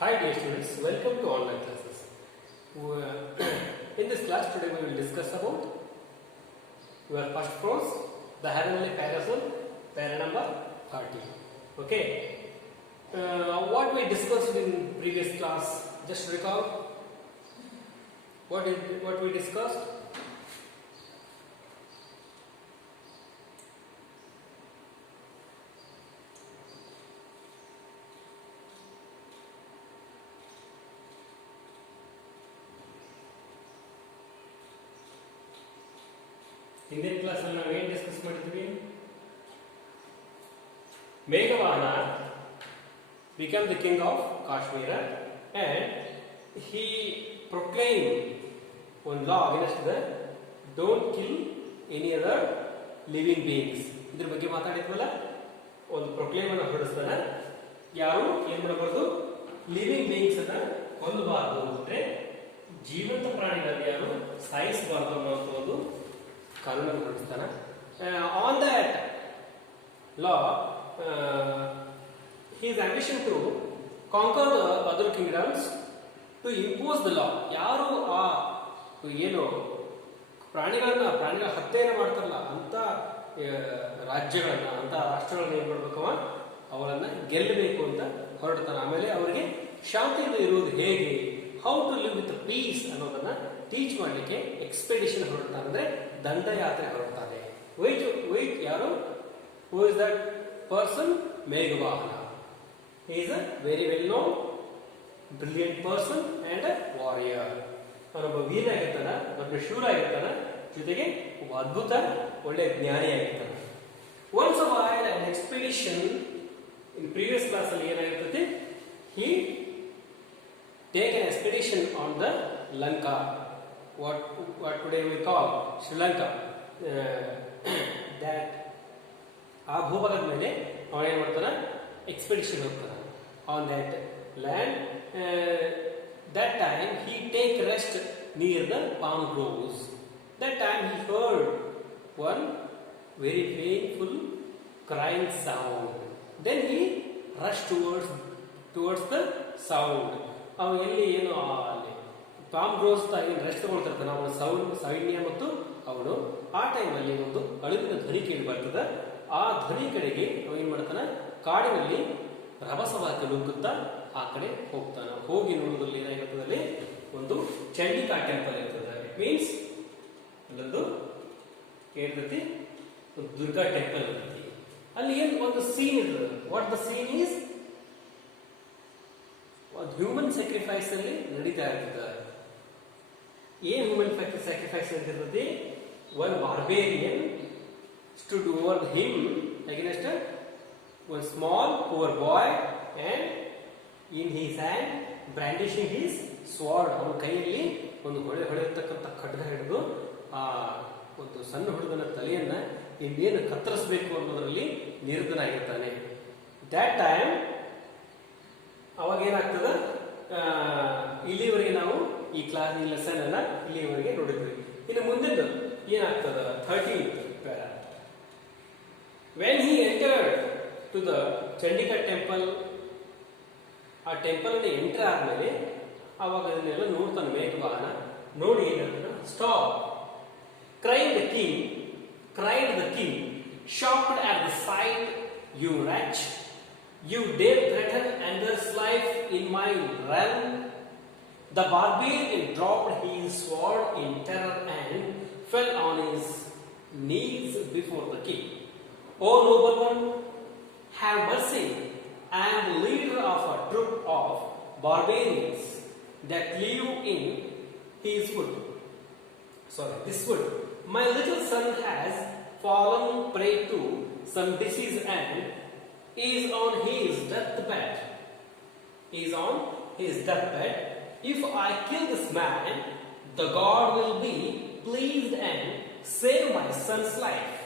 Hi dear students, welcome to online classes. In this class today we will discuss about your first course, the heavenly parasol, para number 30. Okay. What we discussed in previous class, just recall what we discussed. ಹಿಂದಿನ class ಅಲ್ಲಿ ನಾವು ಏನು discuss ಮಾಡಿದ್ವಿ? ಮೇಘವಾಹನ became the king of Kashmir and he proclaimed one law against the don't kill any other living beings. ಇದ್ರ ಬಗ್ಗೆ ಮಾತಾಡಿದ್ವಲ್ಲ, ಒಂದು proclaim ಅನ್ನು ಹೊರಡಿಸ್ತಾನೆ. ಯಾರು ಏನ್ ಮಾಡಬಾರ್ದು, ಲಿವಿಂಗ್ ಬೀಯಿಂಗ್ಸ್ ಅನ್ನ ಕೊಲ್ಲಬಾರದು, ಅಂದ್ರೆ ಜೀವಂತ ಪ್ರಾಣಿಗಳನ್ನು ಯಾರು ಸಾಯಿಸಬಾರದು ಅನ್ನೋ ಒಂದು ಕಾನೂನನ್ನು ಹೊರಡಿಸ್ತಾನೆ. On that law his ambition to conquer the other kingdoms, to impose the law. ಯಾರು ಆ ಏನು ಪ್ರಾಣಿಗಳ ಹತ್ಯೆಯನ್ನು ಮಾಡ್ತಾರಲ್ಲ ಅಂತ ರಾಜ್ಯಗಳನ್ನ, ಅಂತ ರಾಷ್ಟ್ರಗಳನ್ನ ಏನ್ ಮಾಡ್ಬೇಕವ, ಅವರನ್ನ ಗೆಲ್ಲಬೇಕು ಅಂತ ಹೊರಡ್ತಾನೆ. ಆಮೇಲೆ ಅವರಿಗೆ ಶಾಂತಿಯಿಂದ ಇರುವುದು ಹೇಗೆ, how to live with peace ಅನ್ನೋದನ್ನ ಟೀಚ್ ಮಾಡಲಿಕ್ಕೆ ಎಕ್ಸ್ಪೆಡಿಷನ್ ಹೊರಡ್ತಾನೆ, ಅಂದ್ರೆ ದಂಡಯಾತ್ರೆ ಹೊರಡ್ತಾನೆ. ವೈಟ್ ಯಾರು, ಹೂ ಇಸ್ ದಟ್ ಪರ್ಸನ್? ಮೇಘವಾಹನ. He is a very well known, brilliant person and a warrior. ಅವನೊಬ್ಬ ವೀರ ಆಗಿರ್ತಾನೆ, ಒಬ್ಬ ಶೂರ ಆಗಿರ್ತಾನೆ, ಜೊತೆಗೆ ಒಬ್ಬ ಅದ್ಭುತ ಒಳ್ಳೆ ಜ್ಞಾನಿ ಆಗಿರ್ತಾನೆ. Once a while an expedition, in previous class ಅಲ್ಲಿ ಏನಾಗಿರ್ತದೆ, he take an expedition on the Lanka, what today we call Sri Lanka. That ಆ ಭೂಭಾಗದ ಮೇಲೆ ಅವನೇನ್ ಮಾಡ್ತಾನೆ, ಎಕ್ಸ್ಪೆಡಿಷನ್ ಹೋಗ್ತಾನೆ. On that land, that time he take rest near the palm groves. That time he heard one very painful crying sound. Then he rushed towards the sound. ಅವ ಎಲ್ಲಿ ಏನು ಅಲ್ಲಿ palm groves ಏನು ರೆಸ್ಟ್ ತಗೊಳ್ತಿರ್ತಾನೆ, ಅವನ ಸೈನ್ಯ ಮತ್ತು ಅವನು ಆ ಟೈಮಲ್ಲಿ ಒಂದು ಅಳುವಿನ ಧ್ವನಿ ಕೇಳಿ ಬರ್ತದೆ. ಆ ಧ್ವನಿ ಕಡೆಗೆ ಅವ ಏನ್ ಮಾಡ್ತಾನೆ, ಕಾಡಿನಲ್ಲಿ ರಭಸವಾಗಿ ನುಗ್ಗುತ್ತಾ ಆ ಕಡೆ ಹೋಗ್ತಾನೆ. ಹೋಗಿ ನೋಡುವುದಲ್ಲಿ ಏನಾಗಿರ್ತದೆ, ಒಂದು ಚಂಡಿಕಾ ಟೆಂಪಲ್ ಇರ್ತದೆ. ಇಟ್ ಮೀನ್ಸ್ ಅಲ್ಲೊಂದು ಏನಿರ್ತತಿ, ದುರ್ಗಾ ಟೆಂಪಲ್ ಇರ್ತತಿ. ಅಲ್ಲಿ ಏನು ಒಂದು ಸೀನ್ ಇರ್ತದೆ. ವಾಟ್ ದ ಸೀನ್ ಈಸ್, ಒಂದು ಹ್ಯೂಮನ್ ಸ್ಯಾಕ್ರಿಫೈಸ್ ಅಲ್ಲಿ ನಡೀತಾ ಇರ್ತದೆ. ಏನ್ ಹ್ಯೂಮನ್ ಸ್ಯಾಕ್ರಿಫೈಸ್ ಅಂತ ಇರ್ತತಿ? One barbarian stood over him against one small poor boy and in his hand brandishing his sword. ಅವನ ಕೈಯಲ್ಲಿ ಒಂದು ಹೊಳೆಯತಕ್ಕಂಥ ಖಡ್ಗ ಹಿಡಿದು ಆ ಒಂದು ಸಣ್ಣ ಹುಡುಗನ ತಲೆಯನ್ನ ಇನ್ನೇನು ಕತ್ತರಿಸಬೇಕು ಅನ್ನೋದರಲ್ಲಿ ನಿರತನಾಗಿರ್ತಾನೆ. ದ್ಯಾಟ್ ಟೈಮ್ ಅವಾಗ ಏನಾಗ್ತದೆ, ಇಲ್ಲಿವರೆಗೆ ನಾವು ಈ ಕ್ಲಾಸ್ ಈ ಲೆಸನ್ ಅನ್ನ ಇಲ್ಲಿವರೆಗೆ ನೋಡಿದ್ವಿ. ಇನ್ನು ಮುಂದಿನ ಏನಾಗ್ತದ, 13th para. When he entered to the Chandika temple, ಆ ಟೆಂಪಲ್ ಅನ್ನು ಎಂಟರ್ ಆದ್ಮೇಲೆ ಅವಾಗ ಅದನ್ನೆಲ್ಲ ನೋಡ್ತಾನೆ ಮೇಘವಾಹನ. ನೋಡಿ ಏನಂತ, stop, cried the king, shocked at the sight, you wretch, you dare threaten another's life in my realm. The barbarian dropped his sword in terror and fell on his knees before the king. O noble one, have mercy. I am the leader of a troop of barbarians that live in this wood. My little son has fallen prey to some disease and is on his deathbed. If I kill this man, the God will be pleased and save my son's life.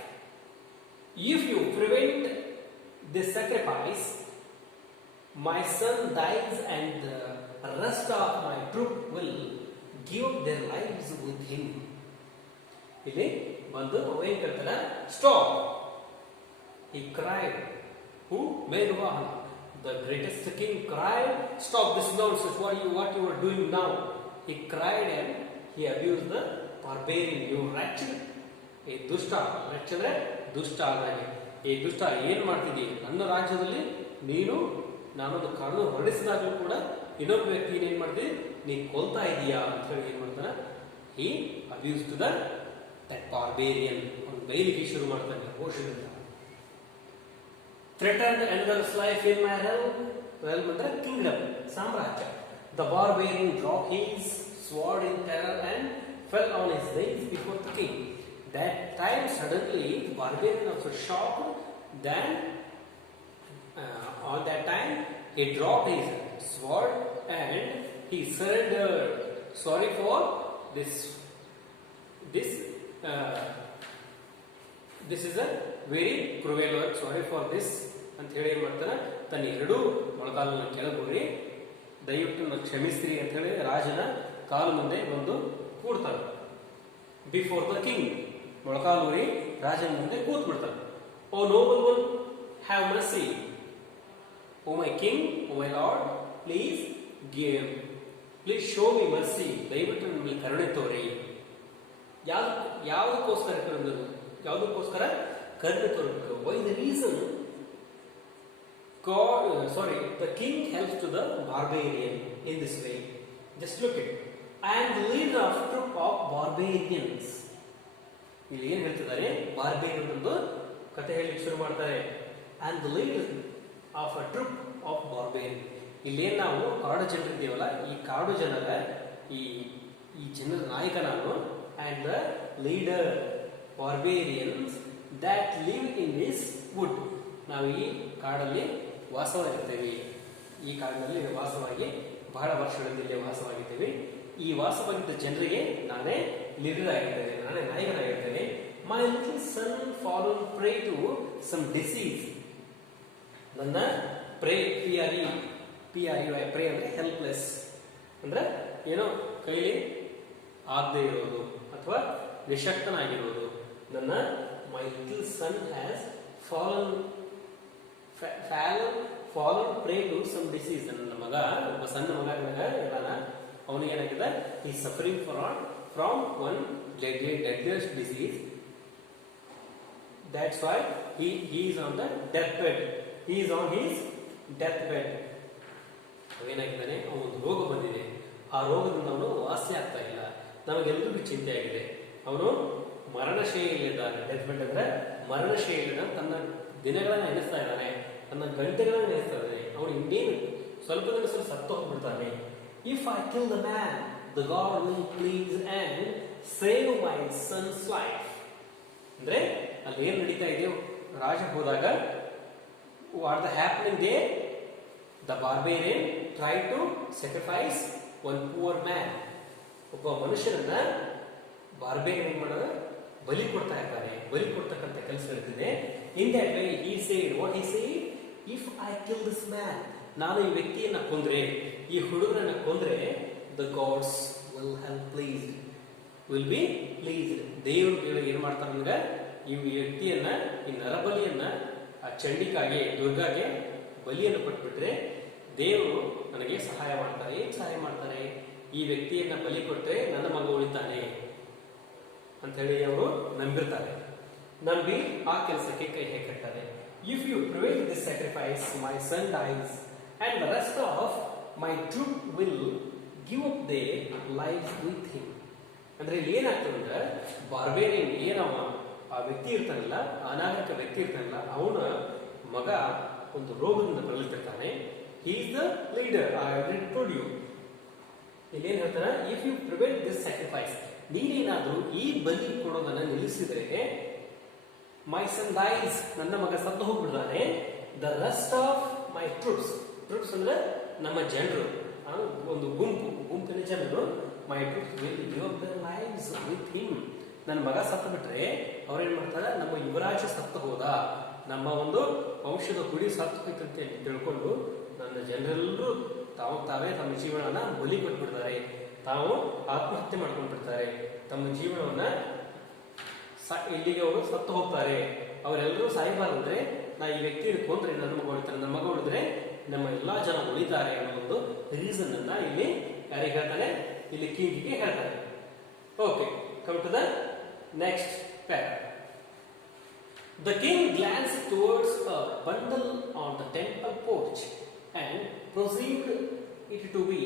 If you prevent this sacrifice, my son dies and the rest of my troop will give up their lives with him. ಇಲ್ಲಿ ಬಂದು ಏನ್ ಕೇಳ್ತಾನೆ, stop. He cried. Who? Meghavahana. The greatest king cried, "Stop this nonsense! What you are doing now?" He cried and he abused the barbarian. You wretched, a ದುಷ್ಟ, wretch ಅಂದ್ರೆ ದುಷ್ಟ ಆದಾಗೆ. ಈ ದುಷ್ಟ ಏನ್ ಮಾಡ್ತಿದ್ದೀ? ನನ್ನ ರಾಜ್ಯದಲ್ಲಿ ನೀನು ನಾನೊಂದು ಕಾನೂನು ಹೊರಡಿಸಿದಾಗಲೂ ಕೂಡ ಇನ್ನೊಬ್ಬ ವ್ಯಕ್ತಿ ಏನ್ ಮಾಡ್ತೀವಿ ನೀನ್ ಕೊಲ್ತಾ ಇದೀಯಾ ಅಂತ ಹೇಳಿ ಏನ್ ಮಾಡ್ತಾನ? He abused to that barbarian. ಒಂದು ಬೈಲಿಗೆ ಶುರು ಮಾಡ್ತಾನೆ ಘೋಷಣೆಯಿಂದ. Threatened another's life in my realm. Realm ಅಂದ್ರೆ kingdom, ಸಾಮ್ರಾಜ್ಯ. The barbarian dropped his sword in terror and fell on his knees before the king. That time suddenly the barbarian also shocked. Then on that time he dropped his sword and he surrendered. Sorry for this. This is a very cruel word. Sorry for this ಅಂತ ಹೇಳಿ ಏನ್ ಮಾಡ್ತಾನೆ? ತನ್ನ ಎರಡೂ ಮೊಳಕಾಲನ್ನ ಕೆಳಗೂರಿ ದಯವಿಟ್ಟು ನಾನು ಕ್ಷಮಿಸ್ರಿ ಅಂತ ಹೇಳಿ ರಾಜನ ಕಾಲು ಮುಂದೆ ಬಂದು ಕೂಡ್ತಾನೆ. ಬಿಫೋರ್ ದ ಕಿಂಗ್ ಮೊಳಕಾಲೂರಿ ರಾಜನ ಮುಂದೆ ಕೂತ್ ಬಿಡ್ತಾನೆ. O noble one, have mercy. O my king, O my lord, please show me mercy. ದಯವಿಟ್ಟು ನಿಮಗೆ ಕರುಣೆ ತೋರಿ. ಯಾವುದಕ್ಕೋಸ್ಕರ ಕರುಣೆ ತೋರಬೇಕು? Why the reason? The king helps to the barbarian in this way. Just look at it. I am the leader of a troop of barbarians. ಇಲ್ಲಿ ಏನ್ ಹೇಳ್ತಿದ್ದಾರೆ? ಬಾರ್ಬೇರಿಯನ್ ಒಂದು ಕಥೆ ಹೇಳಿ ಶುರು ಮಾಡ್ತಾರೆ. I am the leader of a troop of barbarians. ಇಲ್ಲೇನ್ ನಾವು ಕಾಡು ಜನರಿದ್ದೀವಲ್ಲ, ಈ ಕಾಡು ಜನರ ಈ ಜನರ ನಾಯಕ ನಾನು. And the leader barbarians that live in this wood. ನಾವು ಈ ಕಾಡಲ್ಲಿ ವಾಸವಾಗಿರ್ತೇವೆ. ಈ ಕಾಡಿನಲ್ಲಿ ವಾಸವಾಗಿ ಬಹಳ ವರ್ಷಗಳಿಂದ ಇಲ್ಲೇ ವಾಸವಾಗಿದ್ದೇವೆ. ಈ ವಾಸವಾಗಿದ್ದ ಜನರಿಗೆ ನಾನೇ ಲೀಡರ್ ಆಗಿರ್ತೇನೆ, ನಾನೇ ನಾಯಕನಾಗಿರ್ತೇನೆ. My little son fallen prey to some disease. ನನ್ನ ಪ್ರೇ ಪ್ರೇ ಅಂದ್ರೆ ಹೆಲ್ಪ್ಲೆಸ್ ಅಂದ್ರೆ ಏನೋ ಕೈಲಿ ಆಗದೆ ಇರೋದು ಅಥವಾ ನಿಶಕ್ತನಾಗಿರೋದು. ನನ್ನ my little son has fallen prey to some disease. ನನ್ನ ಮಗ, ಒಬ್ಬ ಸಣ್ಣ ಮಗ ಇದ್ದಾನ, ಅವನಿಗೆ ಏನಾಗಿದೆ? he is suffering from one deadliest disease. That's why he is on the deathbed. He is on his deathbed. ಅವೇನಾಗಿದ್ದಾನೆ? ಅವನೊಂದು ರೋಗ ಬಂದಿದೆ. ಆ ರೋಗದಿಂದ ಅವನು ವಾಸಿ ಆಗ್ತಾ ಇಲ್ಲ. ನಮಗೆಲ್ಲರಿಗೂ ಚಿಂತೆ ಆಗಿದೆ. ಅವನು ಮರಣಶೈಲಿದ್ದಾನೆ. ಡೆತ್ಬೆಡ್ ಅಂದ್ರೆ ಮರಣಶೈಲಿನ ತನ್ನ ದಿನಗಳನ್ನು ಎಣಿಸ್ತಾ ಇದ್ದಾನೆ, ತನ್ನ ಗಂಟೆಗಳನ್ನು ಎಣಿಸ್ತಾ ಇದ್ದಾನೆ. ಅವನು ಇನ್ನೇನು ಸ್ವಲ್ಪ ದಿನ ಸತ್ತು ಹೋಗ್ಬಿಡ್ತಾನೆ. If I kill the man, the god will please and save my son's life. ಅಂದ್ರೆ ಅಲ್ಲಿ ಏನ್ ನಡೀತಾ ಇದೆ? ರಾಜ ಹೋದಾಗ what the happening they? The barbarian try to sacrifice one poor man. ಒಬ್ಬ ಮನುಷ್ಯನನ್ನ ಬಾರ್ಬೇರಿಯನ್ ಏನ್ ಮಾಡೋದು? ಬಲಿ ಕೊಡ್ತಾ ಇರ್ತಾನೆ. ಬಲಿ ಕೊಡ್ತಕ್ಕಂಥ ಕೆಲಸ ಇರ್ತದೆ. In that way he said, what he said? If I kill this man, ನಾನು ಈ ವ್ಯಕ್ತಿಯನ್ನ ಕೊಂದ್ರೆ, ಈ ಹುಡುಗರನ್ನ ಕೊಂದ್ರೆ, the gods will be pleased. ದೇವರು ಏನ್ ಮಾಡ್ತಾರೆ ಅಂದ್ರೆ, ಈ ವ್ಯಕ್ತಿಯನ್ನ, ಈ ನರಬಲಿಯನ್ನ ಆ ಚಂಡಿಕಾಗೆ, ದುರ್ಗಾಗೆ ಬಲಿಯನ್ನು ಕೊಟ್ಬಿಟ್ರೆ ದೇವರು ನನಗೆ ಸಹಾಯ ಮಾಡ್ತಾರೆ. ಏನ್ ಸಹಾಯ ಮಾಡ್ತಾರೆ? ಈ ವ್ಯಕ್ತಿಯನ್ನ ಬಲಿ ಕೊಟ್ರೆ ನನ್ನ ಮಗ ಉಳಿತಾನೆ ಅಂತ ಹೇಳಿ ಅವರು ನಂಬಿರ್ತಾರೆ. ನಂಬಿ ಆ ಕೆಲಸಕ್ಕೆ ಕೈ ಹಾಕಿರ್ತಾರೆ. If you prevent this sacrifice, my son dies and the rest of my troop will give up their lives with him. ಅಂದ್ರೆ ಇಲ್ಲಿ ಏನಾಗ್ತದೆ ಅಂದ್ರೆ, ಬಾರ್ಬೇರಿಯನ್ ಏನವ ಆ ವ್ಯಕ್ತಿ ಇರ್ತಾನಲ್ಲ, ಅನಾಗರಿಕ ವ್ಯಕ್ತಿ ಇರ್ತಾನಲ್ಲ, ಅವನ ಮಗ ಒಂದು ರೋಗದಿಂದ ಬಳಲ್ತಿರ್ತಾನೆ. He is the leader. I already told you. ಇಲ್ಲಿ ಏನ್ ಹೇಳ್ತಾನೆ? If you prevent this sacrifice, ನೀನೇನಾದ್ರೂ ಈ ಬಲಿ ಕೊಡೋದನ್ನ ನಿಲ್ಲಿಸಿದ್ರೆ, ಮೈ ಸನ್ ಡೈಸ್, ನನ್ನ ಮಗ ಸತ್ತು ಹೋಗ್ಬಿಡ್ತಾನೆ. The rest of my troops ಅಂದ್ರೆ ನಮ್ಮ ಜನರು, ಒಂದು ಗುಂಪಿನ ಜನರು, my troops will give up their lives with him. ನನ್ನ ಮಗ ಸತ್ತು ಬಿಟ್ರೆ ಅವ್ರೇನ್ ಮಾಡ್ತಾರೆ? ನಮ್ಮ ಯುವರಾಜ ಸತ್ತು ಹೋದ, ನಮ್ಮ ಒಂದು ವಂಶದ ಕುಡಿ ಸತ್ತು ಹೋಯ್ತಂತೆ ಅಂತ ತಿಳ್ಕೊಂಡು ನನ್ನ ಜನರೆಲ್ಲರೂ ತಾವೇ ತಮ್ಮ ಜೀವನವನ್ನ ಬಲಿ ಕೊಟ್ಬಿಡ್ತಾರೆ. ತಾವು ಆತ್ಮಹತ್ಯೆ ಮಾಡ್ಕೊಂಡ್ಬಿಡ್ತಾರೆ. ತಮ್ಮ ಜೀವನವನ್ನ ಇಲ್ಲಿಗೆ ಅವರು ಸತ್ತು ಹೋಗ್ತಾರೆ. ಅವರೆಲ್ಲರೂ ಸಾಯಬಾರ್ದಂದ್ರೆ, ನಾ ಈ ವ್ಯಕ್ತಿ ಕೊಂದ್ರೆ ನನ್ನ ಮಗ ಉಳಿತಾರೆ, ನನ್ನ ಮಗ ಉಳಿದ್ರೆ ನಮ್ಮ ಎಲ್ಲಾ ಜನ ಉಳಿತಾರೆ ಅನ್ನೋ ಒಂದು ರೀಸನ್ ಅನ್ನ ಇಲ್ಲಿ ಯಾರಿಗೆ ಹೇಳ್ತಾನೆ, ಇಲ್ಲಿ ಕಿಂಗಿಗೆ ಹೇಳ್ತಾನೆ. Okay, come to the next para. The king glanced towards a bundle on the temple porch and perceived it to be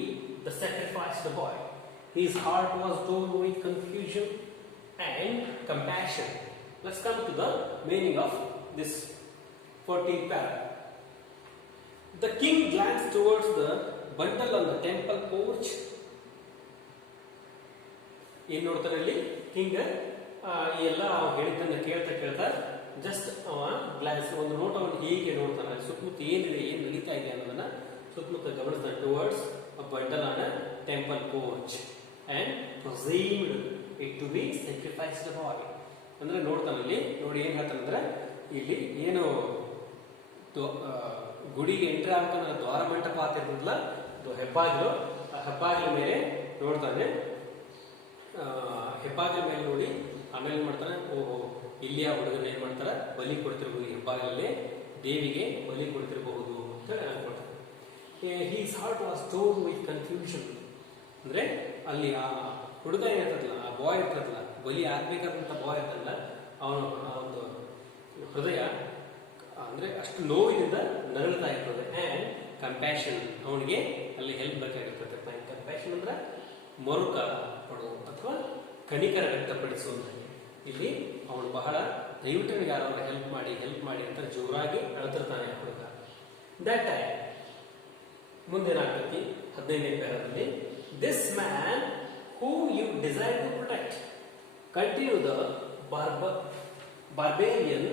the sacrificed boy. His heart was torn with confusion and compassion. Let's come to the meaning of this 14th para. The king glanced towards the bundle on the temple porch. ಏನ್ ನೋಡ್ತಾರೆ ಇಲ್ಲಿ king, ಎಲ್ಲ ಹೇಳಿದ್ದನ್ನ ಕೇಳ್ತಾ just ಅವ glance ಒಂದು ನೋಟವನ್ನು ಹೀಗೆ ನೋಡ್ತಾನೆ, ಸುತ್ತಮುತ್ತ ಏನಿದೆ, ಏನ್ ನಡೀತಾ ಇದೆ ಅನ್ನೋದನ್ನ ಸುತ್ತಮುತ್ತ ಗಮನಿಸ್ತಾನೆ. Towards a bundle on a temple porch and perceived it to be sacrificed boy. ಅಂದ್ರೆ ನೋಡ್ತಾನೆ ಇಲ್ಲಿ, ನೋಡಿ ಏನ್ ಹೇಳ್ತಾನಂದ್ರೆ ಇಲ್ಲಿ ಏನು ಗುಡಿಗೆ ಎಂಟ್ರಿ ಆಗ್ತಾನೆ ದ್ವಾರ ಮಂಟಪ ಆಗ್ತಿರ್ತದಲ್ಲ, ಅದು ಹೆಬ್ಬಾಗಿಲು, ಆ ಹೆಬ್ಬಾಗಿಲ ಮೇಲೆ ನೋಡ್ತಾನೆ. ಹೆಬ್ಬಾಗಿಲ ಮೇಲೆ ನೋಡಿ ಆಮೇಲೆ ಏನ್ ಮಾಡ್ತಾನೆ, ಓಹೋ ಇಲ್ಲಿ ಆ ಹುಡುಗನ ಏನ್ ಮಾಡ್ತಾರ, ಬಲಿ ಕೊಡ್ತಿರ್ಬೋದು, ಹೆಬ್ಬಾಗಿಲಲ್ಲಿ ದೇವಿಗೆ ಬಲಿ ಕೊಡ್ತಿರಬಹುದು ಅಂತ ಅನ್ಕೊಳ್ತಾನೆ. His heart was torn with confusion. ಅಂದ್ರೆ ಅಲ್ಲಿ ಆ ಹುಡುಗ ಏನಿರ್ತದಲ್ಲ, ಆ ಬಾಯ್ ಇರ್ತದಲ್ಲ, ಬಲಿ ಆಗ್ಬೇಕಾದಂತ ಬಾಯ್ ಇರ್ತದಲ್ಲ, ಅವನ ಒಂದು ಹೃದಯ ಅಂದ್ರೆ ಅಷ್ಟು ನೋವಿನಿಂದ ನರಳ್ತಾ ಇರ್ತದೆ. ಅಂಡ್ ಕಂಪ್ಯಾಷನ್, ಅವನಿಗೆ ಅಲ್ಲಿ ಹೆಲ್ಪ್ ಬೇಕಾಗಿರ್ತದೆ. ಕಂಪ್ಯಾಷನ್ ಅಂದ್ರೆ ಮರುಕ ಪಡುವ ಅಥವಾ ಕನಿಕರ ವ್ಯಕ್ತಪಡಿಸುವಂತ. ಇಲ್ಲಿ ಅವನು ಬಹಳ ದಯವಿಟ್ಟು ಯಾರನ್ನ ಹೆಲ್ಪ್ ಮಾಡಿ ಅಂತ ಜೋರಾಗಿ ಅಳ್ತಿರ್ತಾನೆ ಹುಡುಗ. ದಟ್ ಟೈಮ್ ಮುಂದೇನಾಗ್ತೈತಿ 15ನೇ ಪ್ಯಾರಾದಲ್ಲಿ, this man who you desire to protect continue the barbarian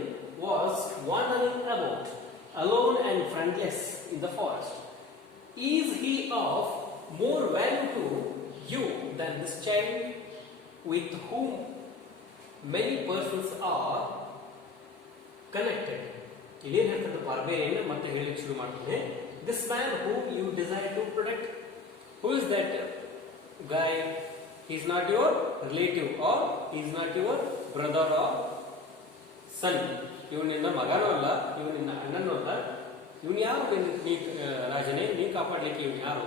was wandering about alone and friendless in the forest. Is he of more value to you than this child with whom many persons are connected? ಇಲ್ಲೇನು ಹೇಳ್ತದೆ ಬಾರ್ಬೇರಿಯನ್ ಮತ್ತೆ ಹೇಳಲಿಕ್ಕೆ ಶುರು ಮಾಡ್ತಾನೆ. This man whom you desire to protect, who is that guy? He is not your relative or he is not your brother or son. ಇವನು ನಿನ್ನ ಮಗನೂ ಅಲ್ಲ, ಇವನು ನಿನ್ನ ಅಣ್ಣನೂ ಅಲ್ಲ. ಇವನು ಯಾರು ನೀ ರಾಜನೇ, ನೀ ಕಾಪಾಡಲಿಕ್ಕೆ ಇವನು ಯಾರು?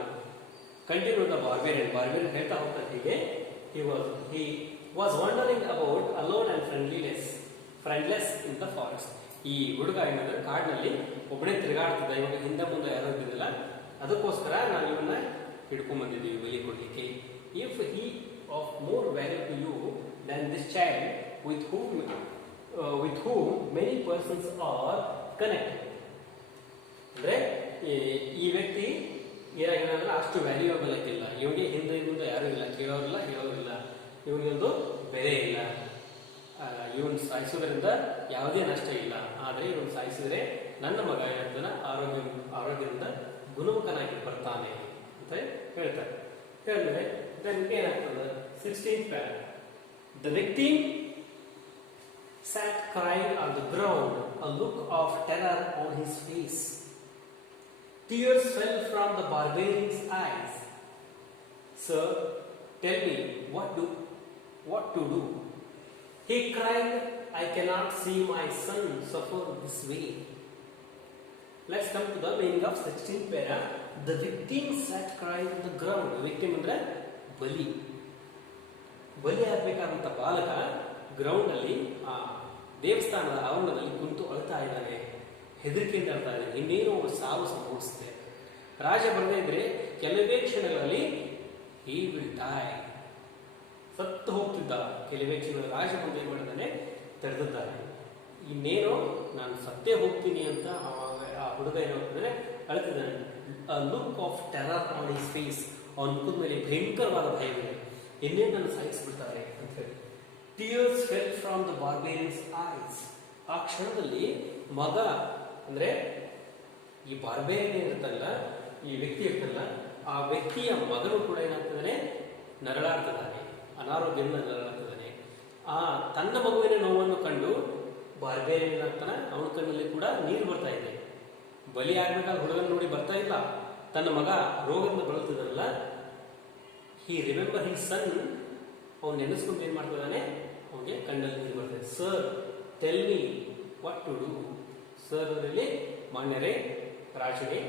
ಕಂಟಿನ್ಯೂ ದ ಬಾರ್ಬೇರಿಯನ್ ಹೇಳ್ತಾ ಹೋಗ್ತಾನೆ ಹೀಗೆ. He was wandering about alone and friendless in the forest. ಈ ಹುಡುಗ ಏನಂದ್ರೆ ಕಾಡಿನಲ್ಲಿ ಒಬ್ಬನೇ ತಿರುಗಾಡ್ತಿದ್ದ. ಇವಾಗ ಹಿಂದೆ ಮುಂದೆ ಯಾರು ಇದ್ದಿಲ್ಲ, ಅದಕ್ಕೋಸ್ಕರ ನಾವು ಇವನ್ನ ಹಿಡ್ಕೊಂಡ್ ಬಂದಿದ್ದೀವಿ ಬಲಿ ಕೊಡ್ಲಿಕ್ಕೆ. If he of more value to you than this child with whom many persons are connected. ಅಂದ್ರೆ ಈ ವ್ಯಕ್ತಿ ಏನಾಗಿಲ್ಲ, ಅಷ್ಟು ವ್ಯಾಲ್ಯೂಯಬಲ್ ಆಗಿಲ್ಲ. ಇವನಿಗೆ ಹಿಂದೆ ಮುಂದೆ ಯಾರು ಇಲ್ಲ, ಕೇಳೋರಿಲ್ಲ, ಹೇಳೋರಿಲ್ಲ, ಇವನಿಗೊಂದು ಬೆಲೆ ಇಲ್ಲ. ಇವನು ಸಾಯಿಸೋದ್ರಿಂದ ಯಾವುದೇ ನಷ್ಟ ಇಲ್ಲ. ಆದ್ರೆ ಇವನು ಸಾಯಿಸಿದ್ರೆ ನನ್ನ ಮಗ ಏನಾಗ್ತಾನೆ, ಆರೋಗ್ಯದಿಂದ ಗುಣಮುಖನಾಗಿ ಬರ್ತಾನೆ ಅಂತ ಹೇಳ್ತಾರೆ. ಹೇಳಿದ್ರೆ ಏನಾಗ್ತದೆ 16th para. The victim sat crying on the ground, a look of terror on his face. Tears fell from the barbarian's eyes. Sir, tell me what to do. He cried, I cannot see my son suffer this way. Let's come to the meaning of 16th para. The victim sat crying on the ground. Victim ಅಂದ್ರೆ ಬಲಿ ಆಗ್ಬೇಕಾದಂತ ಬಾಲಕ ground ಅಲ್ಲಿ ಆ ದೇವಸ್ಥಾನದ ಆವರಣದಲ್ಲಿ ಕುಂತು ಅಳ್ತಾ ಇದ್ದಾನೆ, ಹೆದರಿಕೆಯಿಂದ ಅಳ್ತಾ ಇದ್ದಾನೆ. ಇನ್ನೇನೋ ಒಂದು ಸಾವು ಸಂಭವಿಸುತ್ತೆ. ರಾಜ ಬರದೇ ಇದ್ರೆ ಕೆಲವೇ ಕ್ಷಣಗಳಲ್ಲಿ he will die, ಸತ್ತು ಹೋಗ್ತಿದ್ದ. ಕೆಲವೇ ಕ್ಷಣ ರಾಜ ಬಂದು ಏನ್ ಮಾಡಿದ್ದಾನೆ, ತಡೆದಿದ್ದಾನೆ. ಇನ್ನೇನೋ ನಾನು ಸತ್ತೇ ಹೋಗ್ತೀನಿ ಅಂತ ಆ ಹುಡುಗ ಏನಾಗ್ತದೆ, ಅಳ್ತಿದ್ದಾನೆ. Look of terror on his face, ಅವನ ಮುಖದ ಮೇಲೆ ಭಯಂಕರವಾದ ಭಯವಿದೆ. ಇನ್ನೇನು ನನ್ನ ಸಾಯಿಸ್ಬಿಡ್ತಾರೆ ಅಂತ ಹೇಳಿ. Tears fell from the barbarian's eyes. ಆ ಕ್ಷಣದಲ್ಲಿ ಮಗ ಅಂದ್ರೆ ಈ ಬಾರ್ಬೇರಿಯನ್ ಇರ್ತಲ್ಲ, ಈ ವ್ಯಕ್ತಿ ಇರ್ತಲ್ಲ, ಆ ವ್ಯಕ್ತಿಯ ಮಗನು ಕೂಡ ಏನಾಗ್ತದಾನೆ, ನರಳಾಡ್ತಿದ್ದಾನೆ, ಅನಾರೋಗ್ಯದಿಂದ ನರಳಾಡ್ತಿದ್ದಾನೆ. ಆ ತನ್ನ ಮಗುವಿನ ನೋವನ್ನು ಕಂಡು ಬಾರ್ಬೇರಿಯನ್ ಏನಾಗ್ತಾನೆ, ಅವನ ಕಣ್ಣಲ್ಲಿ ಕೂಡ ನೀರು ಬರ್ತಾ ಇದೆ. ಬಲಿ ಆಗ್ಬೇಕಾದ ಹುಡುಗನ ನೋಡಿ ಬರ್ತಾ ಇಲ್ಲ, ತನ್ನ ಮಗ ರೋಗದಿಂದ ಬಳಲ್ತಿದ್ದಾನಲ್ಲ, ಹಿ ರಿಮೆಂಬರ್ ಹಿಸ್ ಸನ್. ಅವನು ನೆನೆಸ್ಕೊಂಡು ಏನ್ ಮಾಡ್ತಿದ್ದಾನೆ, ಅವನಿಗೆ ಕಣ್ಣಲ್ಲಿ ನೀರು ಬರ್ತದೆ. Sir tell me what to do. Sir ಅವರಲ್ಲಿ ಮಾನ್ಯರೇ, ರಾಜರೇ,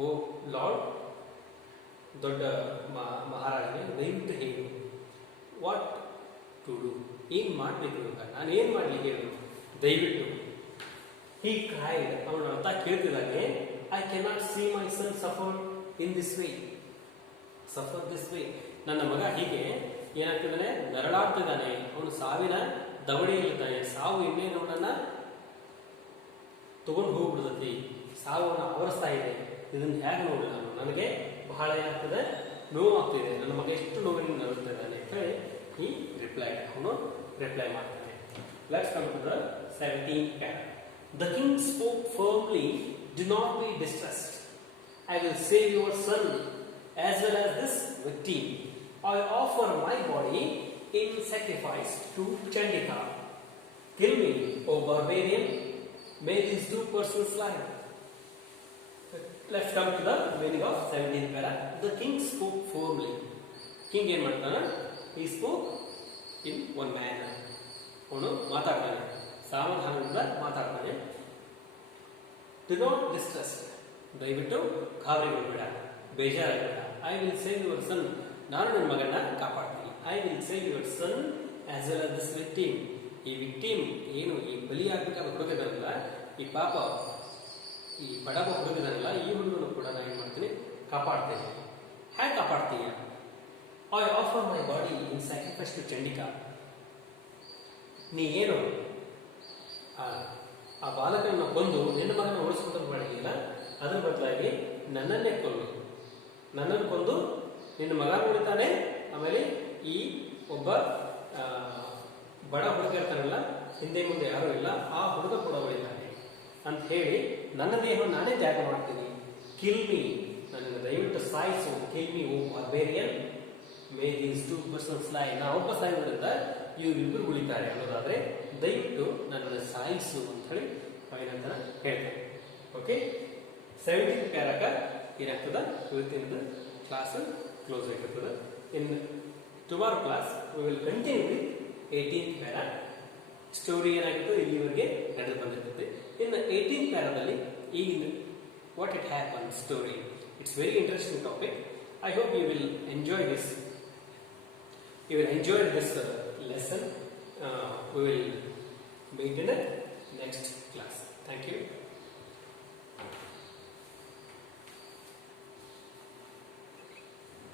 ಓ ಲಾರ್ಡ್, ದೊಡ್ಡ ಮಹಾರಾಜನೇ ದಯವಿಟ್ಟು ಹೇಳು, ವಾಟ್ ಟು ಡೂ, ಏನು ಮಾಡಬೇಕು ಇವಾಗ, ನಾನು ಏನು ಮಾಡಲಿ ಹೇಳು ದಯವಿಟ್ಟು. ಹೀ ಕ್ರೈಡ್, ಅವನು ಅರ್ಥ ಕೇಳ್ತಿದ್ದಾನೆ, I cannot see my son suffer in this way, suffer this way. ನನ್ನ ಮಗ ಹೀಗೆ ಏನಾಗ್ತಿದ್ದಾನೆ, ನರಳಾಡ್ತಿದ್ದಾನೆ, ಅವನು ಸಾವಿನ ದವಡಿಯಲ್ಲಿದ್ದಾನೆ, ಸಾವು ಇನ್ನೇನು ಅವನನ್ನ ತಗೊಂಡು ಹೋಗ್ಬಿಡ್ತೈತಿ, ಸಾವನ್ನು ಆವರಿಸ್ತಾ ಇದೆ, ಇದನ್ನು ಹೇಗೆ ನೋಡಿ ನಾನು, ನನಗೆ ಬಹಳ ಏನಾಗ್ತದೆ, ನೋವಾಗ್ತಿದೆ, ನನ್ನ ಮಗ ಎಷ್ಟು ನೋವಿನ ನರಳ್ತಿದ್ದಾನೆ ಅಂತ ಹೇಳಿ ಈ ರಿಪ್ಲೈ, ಅವನು ರಿಪ್ಲೈ ಮಾಡ್ತಾನೆ. Let's come to the 17th paragraph. The king spoke firmly, do not be distressed. I will save your son as well as this victim. I offer my body in sacrifice to Chandika. Kill me, O barbarian. May these two persons lie. Let's come to the meaning of 17th paragraph. The king spoke firmly. King ಏನು ಮಾಡ್ತಾನೆ? He spoke in one manner. ಅವನು ಮಾತಾಡ್ತಾನೆ, ಸಮಾಧಾನದಿಂದ ಮಾತಾಡ್ತಾನೆ. Do not distress, ದಯವಿಟ್ಟು ಗಾಬರಿಗೊಳ್ಬೇಡ, ಬೇಜಾರಾಗಬೇಡ. I will save your son, ನಾನು ನನ್ನ ಮಗನ ಕಾಪಾಡ್ತೀನಿ. I will save your son as well as this victim. ಈ ವಿಕ್ಟಿಮ್ ಏನು, ಈ ಬಲಿಯಾಗಬೇಕಾದ ಹುಡುಗನಲ್ಲ, ಈ ಪಾಪ ಈ ಬಡವ ಹುಡುಗನಲ್ಲ, ಈ ಹುಡುಗನು ಕೂಡ ನಾನು ಏನು ಮಾಡ್ತೀನಿ, ಕಾಪಾಡ್ತೇನೆ. ಹೇಗೆ ಕಾಪಾಡ್ತೀಯ? I offer my body in sacrifice to Chandika. ನೀ ಏನು ಆ ಬಾಲಕನನ್ನು ಕೊಂದು ನಿನ್ನ ಮಗನ ಉಳಿಸ್ಕೊಂಡು ಮಾಡಿಲ್ಲ, ಅದರ ಬದಲಾಗಿ ನನ್ನನ್ನೇ ಕೊಂದು, ನನ್ನನ್ನು ಕೊಂದು ನಿನ್ನ ಮಗ ಉಳಿತಾನೆ, ಆಮೇಲೆ ಈ ಒಬ್ಬ ಬಡ ಹುಡುಗ ಇರ್ತಾನಲ್ಲ, ಹಿಂದೆ ಮುಂದೆ ಯಾರೂ ಇಲ್ಲ, ಆ ಹುಡುಗ ಕೂಡ ಉಳಿತಾನೆ ಅಂತ ಹೇಳಿ ನನ್ನ ದೇಹವನ್ನು ನಾನೇ ತ್ಯಾಗ ಮಾಡ್ತೀನಿ. ಕಿಲ್ ಮೀ, ನನಗೆ ದಯವಿಟ್ಟು ಸಾಯಿಸು. Kill me O barbarian, may these two persons live. ನಾ ಒಬ್ಬ ಸಾಯೋದ್ರಿಂದ ಇವರಿಬ್ಬರು ಉಳಿತಾರೆ ಅನ್ನೋದಾದ್ರೆ ದಯವಿಟ್ಟು ನನ್ನನ್ನು ಸಾಯಿಸು ಅಂತ ಹೇಳಿ ಏನಂತ ಹೇಳ್ತಾರೆ. ಓಕೆ, 17th paragraph ಏನಾಗ್ತದ, ಇವತ್ತಿನ ಕ್ಲಾಸ್ ಕ್ಲೋಸ್ ಆಗಿರ್ತದೆ. In tomorrow class we will continue with 18th paragraph. Story ಏನಾಗಿತ್ತು ಇಲ್ಲಿವರೆಗೆ ನಡೆದು ಬಂದಿರ್ತದೆ. ಇನ್ನು 18th paragraphದಲ್ಲಿ ಈಗಿನ what it happen story, it's very interesting topic. I hope you will enjoy this. You will enjoy this lesson. We will meet in the next class. Thank you.